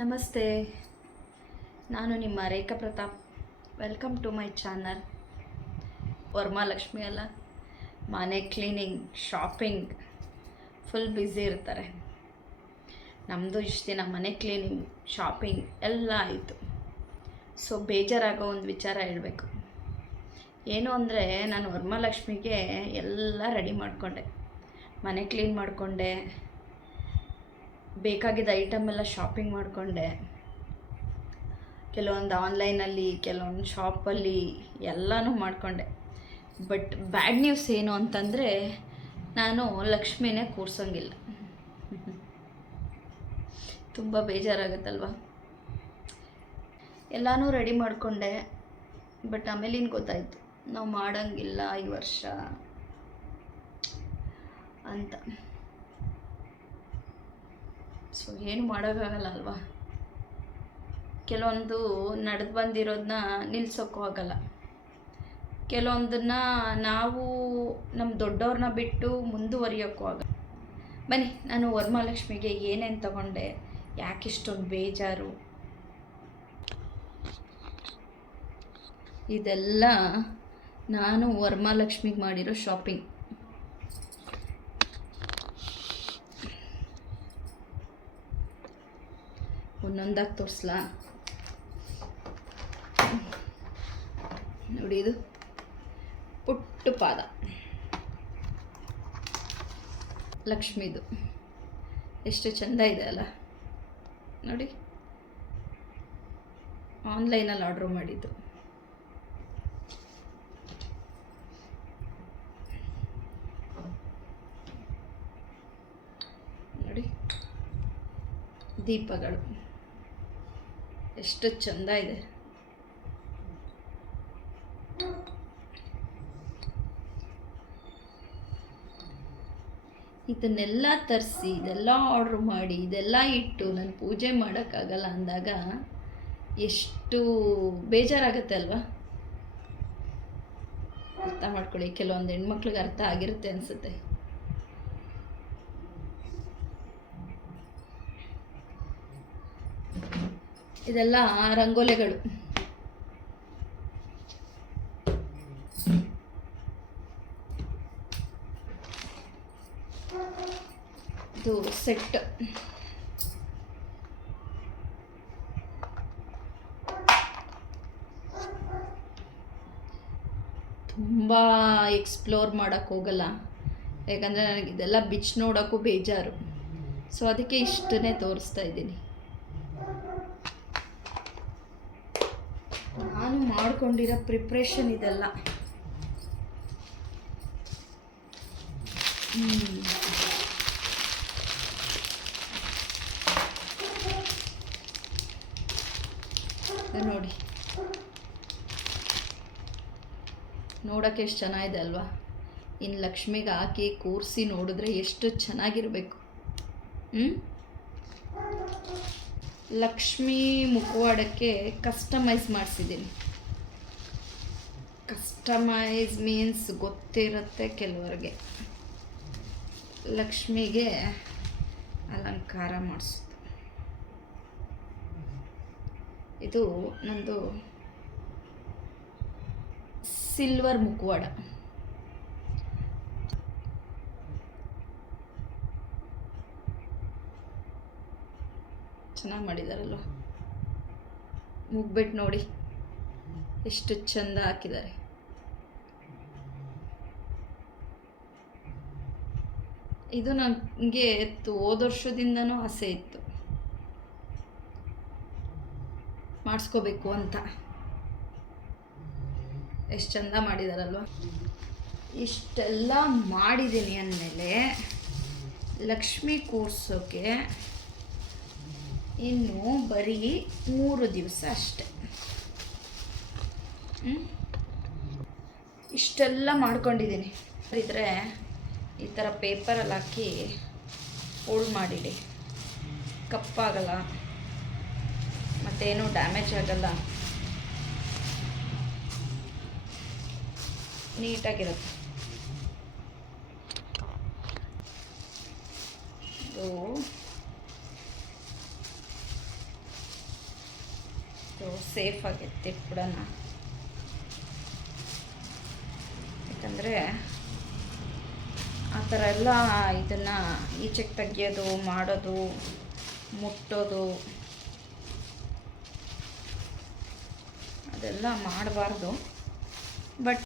ನಮಸ್ತೆ, ನಾನು ನಿಮ್ಮ Rekha Pratap. Welcome to my channel. Varamahalakshmi ಅಲ್ಲ, ಮನೆ ಕ್ಲೀನಿಂಗ್, ಶಾಪಿಂಗ್ ಫುಲ್ ಬ್ಯುಸಿ ಇರ್ತಾರೆ. ನಮ್ಮದು ಇಷ್ಟು ದಿನ ಮನೆ ಕ್ಲೀನಿಂಗ್, ಶಾಪಿಂಗ್ ಎಲ್ಲ ಆಯಿತು. ಸೊ ಬೇಜಾರಾಗೋ ಒಂದು ವಿಚಾರ ಹೇಳಬೇಕು. ಏನು ಅಂದರೆ, ನಾನು ವರಮಹಾಲಕ್ಷ್ಮಿಗೆ ಎಲ್ಲ ರೆಡಿ ಮಾಡಿಕೊಂಡೆ, ಮನೆ ಕ್ಲೀನ್ ಮಾಡಿಕೊಂಡೆ, ಬೇಕಾಗಿದ್ದ ಐಟಮ್ ಎಲ್ಲ ಶಾಪಿಂಗ್ ಮಾಡಿಕೊಂಡೆ. ಕೆಲವೊಂದು ಆನ್ಲೈನಲ್ಲಿ, ಕೆಲವೊಂದು ಶಾಪಲ್ಲಿ ಎಲ್ಲನೂ ಮಾಡಿಕೊಂಡೆ. ಬಟ್ ಬ್ಯಾಡ್ ನ್ಯೂಸ್ ಏನು ಅಂತಂದರೆ, ನಾನು ಲಕ್ಷ್ಮಿನೇ ಕೂರ್ಸೋಂಗಿಲ್ಲ. ತುಂಬ ಬೇಜಾರಾಗುತ್ತಲ್ವ. ಎಲ್ಲನೂ ರೆಡಿ ಮಾಡಿಕೊಂಡೆ, ಬಟ್ ಆಮೇಲಿನ ಗೊತ್ತಾಯಿತು ನಾವು ಮಾಡೋಂಗಿಲ್ಲ ಈ ವರ್ಷ ಅಂತ. ಸೊ ಏನು ಮಾಡೋಕ್ಕಾಗಲ್ಲ ಅಲ್ವಾ. ಕೆಲವೊಂದು ನಡೆದು ಬಂದಿರೋದನ್ನ ನಿಲ್ಸೋಕ್ಕೂ ಆಗಲ್ಲ. ಕೆಲವೊಂದನ್ನು ನಾವು ನಮ್ಮ ದೊಡ್ಡವ್ರನ್ನ ಬಿಟ್ಟು ಮುಂದುವರಿಯೋಕ್ಕೂ ಆಗಲ್ಲ. ಬನ್ನಿ, ನಾನು ವರಮಹಾಲಕ್ಷ್ಮಿಗೆ ಏನೇನು ತಗೊಂಡೆ, ಯಾಕಿಷ್ಟೊಂದು ಬೇಜಾರು, ಇದೆಲ್ಲ ನಾನು ವರಮಹಾಲಕ್ಷ್ಮಿಗೆ ಮಾಡಿರೋ ಶಾಪಿಂಗ್. ಒಂದೊಂದಾಗಿ ತೋರಿಸ್ಲಾ? ನೋಡಿ, ಇದು ಪುಟ್ಟು ಪಾದ ಲಕ್ಷ್ಮಿದು, ಎಷ್ಟು ಚೆಂದ ಇದೆ ಅಲ್ಲ. ನೋಡಿ, ಆನ್ಲೈನಲ್ಲಿ ಆರ್ಡ್ರ್ ಮಾಡಿದ್ದು. ನೋಡಿ, ದೀಪಗಳು ಎಷ್ಟು ಚೆಂದ ಇದೆ. ಇದನ್ನೆಲ್ಲ ತರಿಸಿ, ಇದೆಲ್ಲ ಆರ್ಡ್ರ್ ಮಾಡಿ, ಇದೆಲ್ಲ ಇಟ್ಟು ನಾನು ಪೂಜೆ ಮಾಡೋಕ್ಕಾಗಲ್ಲ ಅಂದಾಗ ಎಷ್ಟು ಬೇಜಾರಾಗುತ್ತೆ ಅಲ್ವಾ. ಅರ್ಥ ಮಾಡ್ಕೊಳ್ಳಿ, ಕೆಲವೊಂದು ಹೆಣ್ಮಕ್ಳಿಗೆ ಅರ್ಥ ಆಗಿರುತ್ತೆ ಅನಿಸುತ್ತೆ. ಇದೆಲ್ಲ ರಂಗೋಲೆಗಳು. ಇದು ಸೆಟ್. ತುಂಬ ಎಕ್ಸ್ಪ್ಲೋರ್ ಮಾಡೋಕ್ಕೆ ಹೋಗಲ್ಲ, ಯಾಕಂದರೆ ನನಗೆ ಇದೆಲ್ಲ ಬಿಚ್ಚಿ ನೋಡೋಕ್ಕೂ ಬೇಜಾರು. ಸೊ ಅದಕ್ಕೆ ಇಷ್ಟನ್ನೇ ತೋರಿಸ್ತಾ ಇದ್ದೀನಿ. ನಾನು ಮಾಡ್ಕೊಂಡಿರೋ ಪ್ರಿಪ್ರೇಷನ್ ಇದೆಲ್ಲ. ನೋಡಿ, ನೋಡೋಕ್ಕೆ ಎಷ್ಟು ಚೆನ್ನಾಗಿದೆ ಅಲ್ವಾ. ಇನ್ನು ಲಕ್ಷ್ಮಿಗೆ ಹಾಕಿ ಕೂರಿಸಿ ನೋಡಿದ್ರೆ ಎಷ್ಟು ಚೆನ್ನಾಗಿರಬೇಕು. ಲಕ್ಷ್ಮಿ ಮುಖವಾಡಕ್ಕೆ ಕಸ್ಟಮೈಸ್ ಮಾಡಿಸಿದ್ದೀನಿ. ಕಸ್ಟಮೈಸ್ ಮೀನ್ಸ್ ಗೊತ್ತಿರುತ್ತೆ ಕೆಲವರಿಗೆ. ಲಕ್ಷ್ಮಿಗೆ ಅಲಂಕಾರ ಮಾಡಿಸೋದು. ಇದು ನಂದು ಸಿಲ್ವರ್ ಮುಖವಾಡ. ಚೆನ್ನಾಗಿ ಮಾಡಿದಾರಲ್ವ. ಮುಗ್ಬಿಟ್ಟು ನೋಡಿ ಎಷ್ಟು ಚೆಂದ ಹಾಕಿದ್ದಾರೆ. ಇದು ನನಗೆ ಹೋದ ವರ್ಷದಿಂದನೂ ಆಸೆ ಇತ್ತು ಮಾಡಿಸ್ಕೋಬೇಕು ಅಂತ. ಎಷ್ಟು ಚೆಂದ ಮಾಡಿದಾರಲ್ವ. ಇಷ್ಟೆಲ್ಲ ಮಾಡಿದ್ದೀನಿ ಅಂದಮೇಲೆ ಲಕ್ಷ್ಮಿ ಕೂರಿಸೋಕ್ಕೆ ಇನ್ನು ಬರೀ 3 ದಿವಸ ಅಷ್ಟೆ. ಇಷ್ಟೆಲ್ಲ ಮಾಡ್ಕೊಂಡಿದ್ದೀನಿ. ಇದ್ರೆ ಈ ಥರ ಪೇಪರಲ್ಲಿ ಹಾಕಿ ಫೋಲ್ಡ್ ಮಾಡಿಡಿ, ಕಪ್ಪಾಗಲ್ಲ, ಮತ್ತೇನೂ ಡ್ಯಾಮೇಜ್ ಆಗಲ್ಲ, ನೀಟಾಗಿರುತ್ತೆ. ಇದು ಸೇಫಾಗಿ ಎತ್ತಿಟ್ಬಿಡೋಣ. ಯಾಕಂದರೆ ಆ ಥರ ಎಲ್ಲ ಇದನ್ನು ಈಚೆಗೆ ತೆಗಿಯೋದು, ಮಾಡೋದು, ಮುಟ್ಟೋದು ಅದೆಲ್ಲ ಮಾಡಬಾರ್ದು. ಬಟ್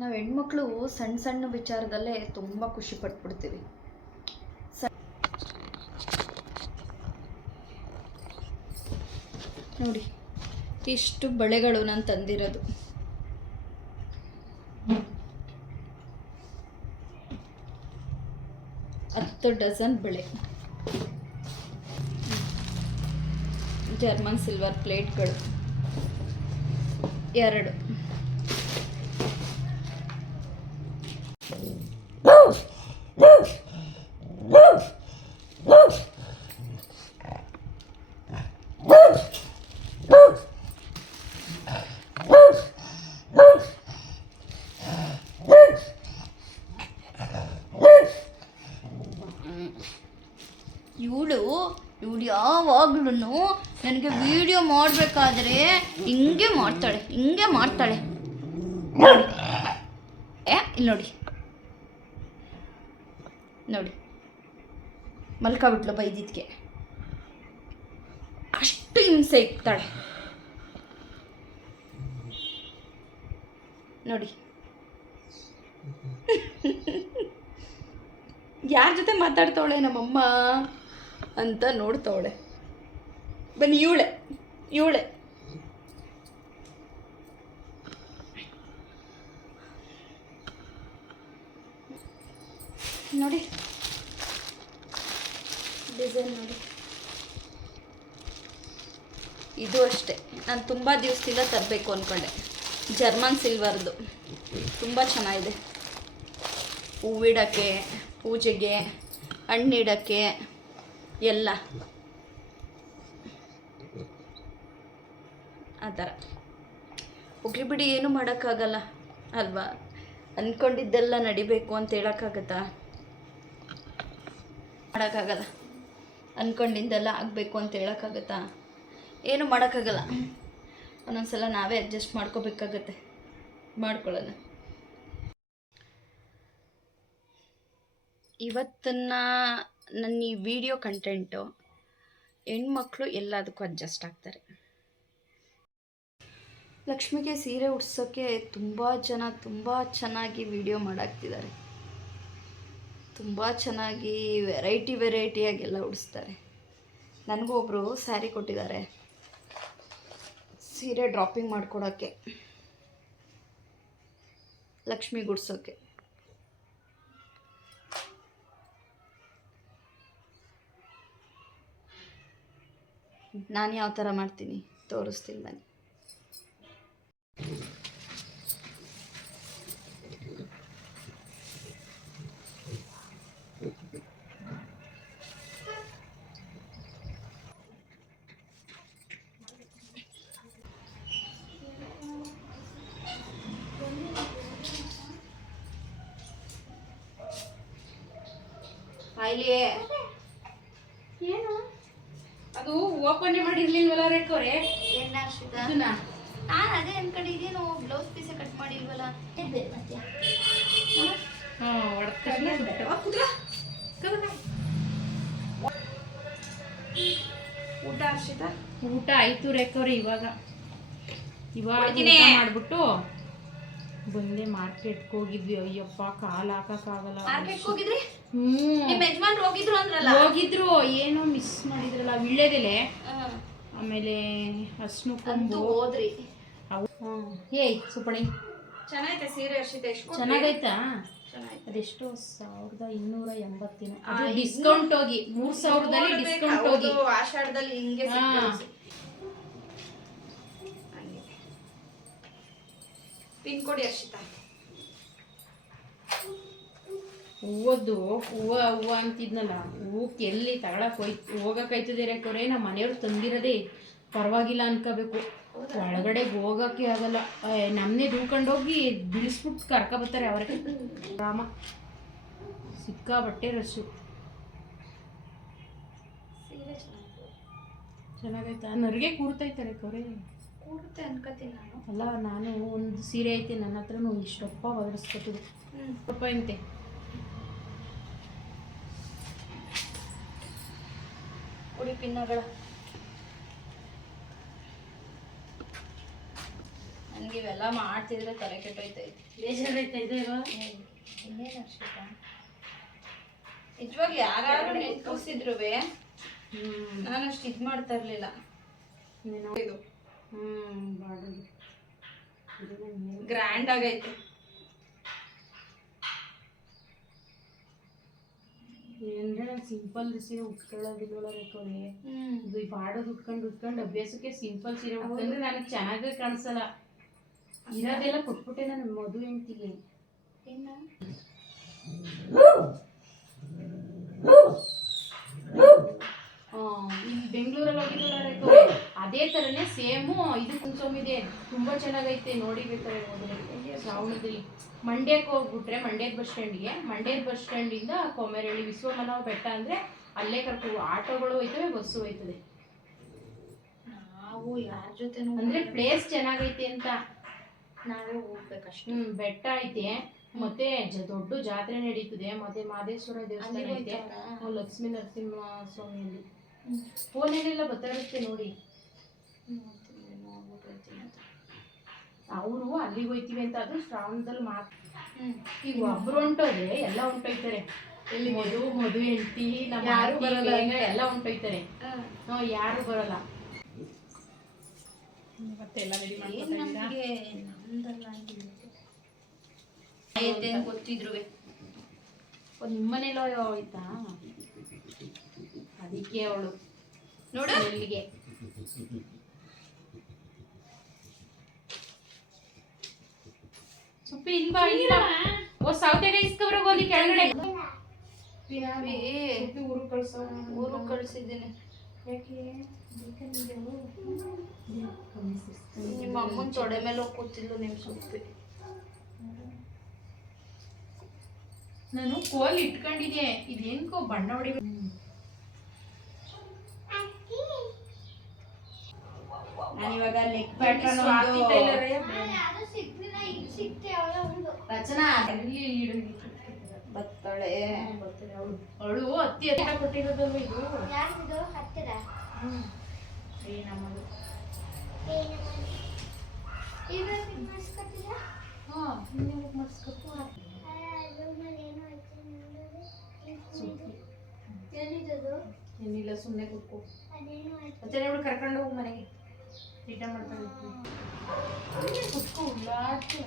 ನಾವು ಹೆಣ್ಮಕ್ಳು ಸಣ್ಣ ಸಣ್ಣ ವಿಚಾರದಲ್ಲೇ ತುಂಬ ಖುಷಿ ಪಟ್ಬಿಡ್ತೀವಿ. ನೋಡಿ ಇಷ್ಟು ಬಳೆಗಳು ನಾನು ತಂದಿರೋದು. ಹತ್ತು ಡಜನ್ ಬಳೆ, ಜರ್ಮನ್ ಸಿಲ್ವರ್ ಪ್ಲೇಟ್ಗಳು 2. ಇವಳು ಯಾವಾಗ್ಲೂ ನನಗೆ ವಿಡಿಯೋ ಮಾಡಬೇಕಾದ್ರೆ ಹಿಂಗೆ ಮಾಡ್ತಾಳೆ. ಇಲ್ಲಿ ನೋಡಿ ಮಲ್ಕೊಬಿಟ್ಲು ಬೈದಿದ್ಕೆ. ಅಷ್ಟು ಹಿಂಸೆ ಇಕ್ತಾಳೆ ನೋಡಿ. ಯಾರ ಜೊತೆ ಮಾತಾಡ್ತಾವಳೆ ನಮ್ಮಮ್ಮ ಅಂತ ನೋಡ್ತಾವಳೆ. ಬನ್ನಿ ಇವಳೆ ನೋಡಿ ಡಿಸೈನ್ ನೋಡಿ. ಇದು ಅಷ್ಟೇ, ನಾನು ತುಂಬ ದಿವಸದಿಂದ ತರಬೇಕು ಅಂದ್ಕೊಂಡೆ. ಜರ್ಮನ್ ಸಿಲ್ವರ್ದು ತುಂಬ ಚೆನ್ನಾಗಿದೆ. ಹೂವಿಡೋಕ್ಕೆ, ಪೂಜೆಗೆ, ಹಣ್ಣಿಡೋಕ್ಕೆ ಎಲ್ಲ ಆ ಥರ. ಹೋಗ್ಲಿಬಿಡಿ, ಏನೂ ಮಾಡೋಕ್ಕಾಗಲ್ಲ ಅಲ್ವಾ. ಅಂದ್ಕೊಂಡಿದ್ದೆಲ್ಲ ನಡಿಬೇಕು ಅಂತ ಹೇಳೋಕ್ಕಾಗತ್ತಾ? ಮಾಡೋಕ್ಕಾಗಲ್ಲ. ಅಂದ್ಕೊಂಡಿದ್ದೆಲ್ಲ ಆಗಬೇಕು ಅಂತ ಹೇಳೋಕ್ಕಾಗತ್ತಾ? ಏನು ಮಾಡೋಕ್ಕಾಗಲ್ಲ. ಒಂದೊಂದ್ಸಲ ನಾವೇ ಅಡ್ಜಸ್ಟ್ ಮಾಡ್ಕೋಬೇಕಾಗತ್ತೆ. ಮಾಡ್ಕೊಳ್ಳೋಣ. ಇವತ್ತಿನ ನನ್ನ ಈ ವಿಡಿಯೋ ಕಂಟೆಂಟು ಹೆಣ್ಮಕ್ಳು ಎಲ್ಲದಕ್ಕೂ ಅಡ್ಜಸ್ಟ್ ಆಗ್ತಾರೆ. ಲಕ್ಷ್ಮಿಗೆ ಸೀರೆ ಉಡ್ಸೋಕ್ಕೆ ತುಂಬ ಜನ ತುಂಬ ಚೆನ್ನಾಗಿ ವಿಡಿಯೋ ಮಾಡಾಕ್ತಿದ್ದಾರೆ. ತುಂಬ ಚೆನ್ನಾಗಿ ವೆರೈಟಿಯಾಗೆಲ್ಲ ಉಡಿಸ್ತಾರೆ. ನನಗೂ ಒಬ್ಬರು ಸ್ಯಾರಿ ಕೊಟ್ಟಿದ್ದಾರೆ ಸೀರೆ ಡ್ರಾಪಿಂಗ್ ಮಾಡ್ಕೊಡೋಕ್ಕೆ, ಲಕ್ಷ್ಮಿ ಗುಡ್ಸೋಕ್ಕೆ. ನಾನು ಯಾವ ಥರ ಮಾಡ್ತೀನಿ ತೋರಿಸ್ತೀನಿ ಬನ್ನಿ. ಏನು ಅದು ಓಪನ್ ಮಾಡಿರ್ಲಿಲ್ವಲ್ಲ ರೇಖೋರೆ? ನಾನು ಅದೇ ಅನ್ಕೊಂಡಿದ್ದೀನು, ಬ್ಲೌಸ್ ಪೀಸೆ ಕಟ್ ಮಾಡಿಲ್ವಲ್ಲ. ಊಟ ಹರ್ಷಿತಾ? ಊಟ ಆಯ್ತು ರೇಖೋರೆ. ಇವಾಗ ಮಾಡ್ಬಿಟ್ಟು ಬಂದೆ. ಮಾರ್ಕೆಟ್ಗೆ ಹೋಗಿದ್ವಿ. ಅಯ್ಯಪ್ಪ, ಕಾಲು ಹಾಕಕ್ಕಾಗಲ್ಲ. ಹೋಗಿದ್ರು, ಏನೋ ಮಿಸ್ ಮಾಡಿದ್ರಲ್ಲ. ವಿಳ್ಳೆದೆಲೆ, ಆಮೇಲೆ ಹಸ್ನು ಕೊಂಬು ಹೋದ್ರಿ. ಏಯ್ ಸುಪಣಿ ಚೆನ್ನಾಗೈತೆ ಸೀರೆ ಹರ್ಷಿತಾ? ಚೆನ್ನಾಗೈತಾ? ಅದೆಷ್ಟು 1280. ಅದು ಡಿಸ್ಕೌಂಟ್ ಹೋಗಿ 3000ದಲ್ಲಿ ಡಿಸ್ಕೌಂಟ್ ಹೋಗಿ ಆಷಾಢದಲ್ಲಿ ಹಿಂಗೆ ಪಿನ್ ಕೊಡಿ ಹರ್ಷಿತಾ. ಹೂವು ಅಂತಿದ್ನಲ್ಲ, ಹೂಕ್ಕೆ ಎಲ್ಲಿ ತಗೊಳಕ್ ಹೋಗಕ್ಕಾಯ್ತದೆ ರೇಖೋರೆ? ನಮ್ಮ ಮನೆಯವ್ರು ತಂದಿರೋದೇ ಪರವಾಗಿಲ್ಲ ಅನ್ಕೋಬೇಕು. ಒಳಗಡೆ ಹೋಗಕ್ಕೆ ಆಗಲ್ಲ. ನಮ್ಮನ್ನೇ ದೂಕೊಂಡೋಗಿ ಬಿಡಿಸ್ಬಿಟ್ಟು ಕರ್ಕೊಬರ್ತಾರೆ ಅವರೇ. ರಾಮ ಸಿಕ್ಕಾಬಟ್ಟೆ ರಶು. ಚೆನ್ನಾಗೈತಾ? ನರಿಗೆ ಕೂರ್ತೈತಾರೆ ಕೊರೆ. ಕೂರುತ್ತೆ ಅನ್ಕೋತೀನಿ ನಾನು. ಅಲ್ಲ, ನಾನು ಒಂದು ಸೀರೆ ಐತೆ ನನ್ನ ಹತ್ರನೂ, ಇಷ್ಟಪ್ಪ ಒದರಿಸ್ಕೊತದು. ಪಾಪ ಎಂತೆ ಉಡುಪಿನಗಳ ನನಗೆ ಇವೆಲ್ಲ ಮಾಡ್ತಿದ್ರೆ ತಲೆ ಕೆಟ್ಟೋಯ್ತೈತೆ. ಬೇಜಾರೈತಾ ಇದೆ ಇನ್ನೇನು ಅರ್ಷಿತ, ನಿಜವಾಗ್ಲೂ ಯಾರು ನೆನ್ಪಿಸಿದ್ರು ನಾನು ಅಷ್ಟು ಇದು ಮಾಡ್ತಾ ಇರ್ಲಿಲ್ಲ. ಇದು ಗ್ರ್ಯಾಂಡ್ ಆಗೈತೆ. ಏನಂದ್ರೆ ನಾನು ಸಿಂಪಲ್ ಸೀರೆ ಉಟ್ಕೊಳ್ಳೋದಿಲ್ಲ ರೇಖೋರೆ. ಇದು ಬಾಡೋದು ಉಟ್ಕೊಂಡು ಅಭ್ಯಾಸಕ್ಕೆ ಸಿಂಪಲ್ ಸೀರೆ ಉಟ್ಕೊಂಡ್ರೆ ನನಗೆ ಚೆನ್ನಾಗಿ ಕಾಣಿಸಲ್ಲ. ಇರೋದೆಲ್ಲ ಕೊಟ್ಬಿಟ್ಟೆ ನಾನು ಮದುವೆ ಹೆಂಡ್ತಿಗೆ. ಇಲ್ಲಿ ಬೆಂಗಳೂರಲ್ಲಿ ಹೋಗಿದ್ದಲ್ಲ ರೇಖೋರೆ, ಅದೇ ಥರನೇ ಸೇಮು ಇದು ಕುಂಸೋಮಿದೆ. ತುಂಬ ಚೆನ್ನಾಗೈತೆ, ನೋಡಿ ಬೇಕಾದ್ರೆ ಹೋದ್ರೆ ಶ್ರಾವಣದಲ್ಲಿ. ಮಂಡ್ಯಕ್ಕೆ ಹೋಗ್ಬಿಟ್ರೆ ಮಂಡ್ಯದ ಬಸ್ ಸ್ಟ್ಯಾಂಡಿಂದ ಕೊಮೆರಳ್ಳಿ ವಿಶ್ವಮನವ ಬೆಟ್ಟ ಅಂದರೆ ಅಲ್ಲೇ ಕರ್ಕೊಂಡು ಆಟೋಗಳು ಹೋಯ್ತವೆ, ಬಸ್ಸು ಹೋಯ್ತದೆ. ನಾವು ಯಾರ ಜೊತೆ ಅಂದರೆ ಪ್ಲೇಸ್ ಚೆನ್ನಾಗೈತೆ ಅಂತ. ನಾವೇ ಹೋಗ್ಬೇಕಷ್ಟೇ. ಬೆಟ್ಟ ಐತೆ, ಮತ್ತೆ ದೊಡ್ಡ ಜಾತ್ರೆ ನಡೀತದೆ, ಮತ್ತೆ ಮಾದೇಶ್ವರ ದೇವಸ್ಥಾನ ಐತೆ, ಲಕ್ಷ್ಮೀ ನರಸಿಂಹ ಸ್ವಾಮಿಯಲ್ಲಿ. ಫೋನಲ್ಲೆಲ್ಲ ಬರ್ತಾ ಇರುತ್ತೆ ನೋಡಿ. ಅವರು ಅಲ್ಲಿಗೆ ಹೋಯ್ತೀವಿ ಅಂತ, ಅದು ಶ್ರಾವಣದಲ್ಲಿ ಮಾತ್ರ. ಈಗ ಒಬ್ರು ಹೊಂಟೋದ್ರೆ ಎಲ್ಲ ಹೊಂಟೋಯ್ತಾರೆ. ಮದುವೆ ಹೆಂಡತಿ ನಮ್ಮ ಯಾರು ಬರಲ್ಲ, ಎಲ್ಲ ಹೊಂಟೋಯ್ತಾರೆ. ಯಾರು ಬರಲ್ಲ. ಮತ್ತೆ ಎಲ್ಲ ರೆಡಿ ಗೊತ್ತಿದ್ರು ನಿಮ್ಮನೇಲೋ ಹೋಯ್ತಾ, ಅದಕ್ಕೆ ಅವಳು ನೋಡ ಎಲ್ಲಿಗೆ ಸುಪ್ಪಿ ಇಲ್ವಾ ಇಲ್ಲ. ಓ ಸೌತೆಕಾಯಿ ಇಸ್ಕೊಬ್ರ ಗೋಧಿ ಕೆಳಗಡೆ ಊರು ಕಳ್ಸಿದ್ದೀನಿ. ನಿಮ್ಮ ಅಮ್ಮನ ತೊಡೆ ಮೇಲೆ ಹೋಗಿ ಕೂತಿದ್ಲು ನಿಮ್ಮ ಸೊಪ್ಪಿ. ನಾನು ಕೋಲ್ ಇಟ್ಕೊಂಡಿದ್ದೆ, ಇದೇನ್ಕೋ ಬಣ್ಣ ಹೊಡಿಬೇಕು. ನಾನಿವಾಗ ಲೆಗ್ ಪ್ಯಾಟ್ರನ್ ರಚನಾ ಬತ್ತಾಳೆ ಅವಳು ಅತ್ತಿ ಹತ್ತಿರ ಕೊಟ್ಟಿರೋದಲ್ವ ಇದು. ನಮ್ಮದು ಏನಿಲ್ಲ, ಸುಮ್ಮನೆ ಕೂತ್ಕೋ. ಮತ್ತೆ ಅವಳು ಕರ್ಕೊಂಡು ಹೋಗಿ ಮನೆಗೆ ಊಟ ಮಾಡ್ತಾಳೆ. ಕುತ್ಕೋ, ಉಳ್ಳಾಡ್ತಿ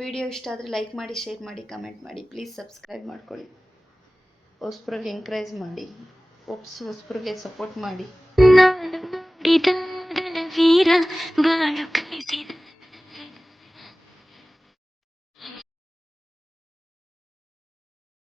ವಿಡಿಯೋ ಇಷ್ಟ ಆದರೆ ಲೈಕ್ ಮಾಡಿ, ಶೇರ್ ಮಾಡಿ, ಕಮೆಂಟ್ ಮಾಡಿ. ಪ್ಲೀಸ್ ಸಬ್ಸ್ಕ್ರೈಬ್ ಮಾಡ್ಕೊಳ್ಳಿ. ಹೊಸಬ್ರಿಗೆ ಎಂಕರೇಜ್ ಮಾಡಿ, ಹೊಸಬ್ರಿಗೆ ಸಪೋರ್ಟ್ ಮಾಡಿ.